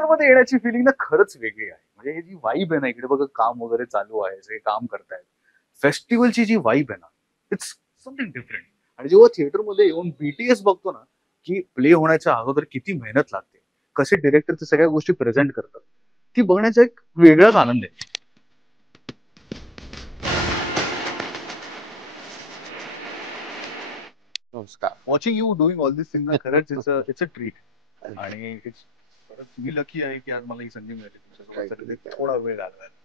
थिएटरमध्ये येण्याची फिलिंग ना खरंच वेगळी आहे. म्हणजे ही जी वाईब आहे ना, इकडे बघा काम वगैरे चालू आहे, सगळे काम करतायत. फेस्टिवलची जी वाईब आहे ना, इट्स समथिंग डिफरंट. आणि जेव्हा थिएटरमध्ये येऊन बीटीएस बघतो ना, की प्ले होण्याच्या अगोदर किती मेहनत लागते, कसे डिरेक्टर त्या सगळ्या गोष्टी प्रेझेंट करतात, ती बघण्याचा एक वेगळाच आनंद आहे. नमस्कार. Watching you doing all this things खरंच इट्स अ ट्रीट. आणि मी लकी आहे की आज मला ही संधी मिळाली तुमच्यासोबत थोडा वेळ घालवायला.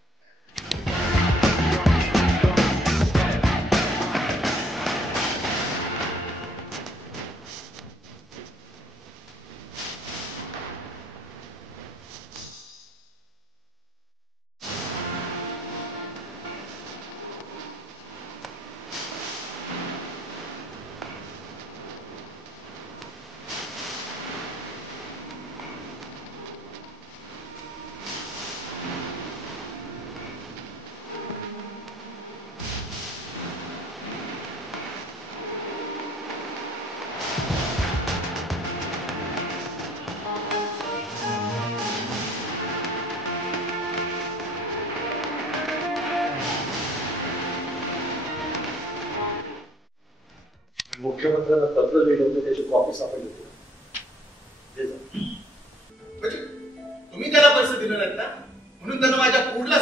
मुख्यमंत्र्यांना पत्र लिहिलं होतं, त्याची कॉपी सापडली होती. म्हणजे तुम्ही त्याला पैसे दिले नाहीत ना, म्हणून त्यांना माझ्या पुढला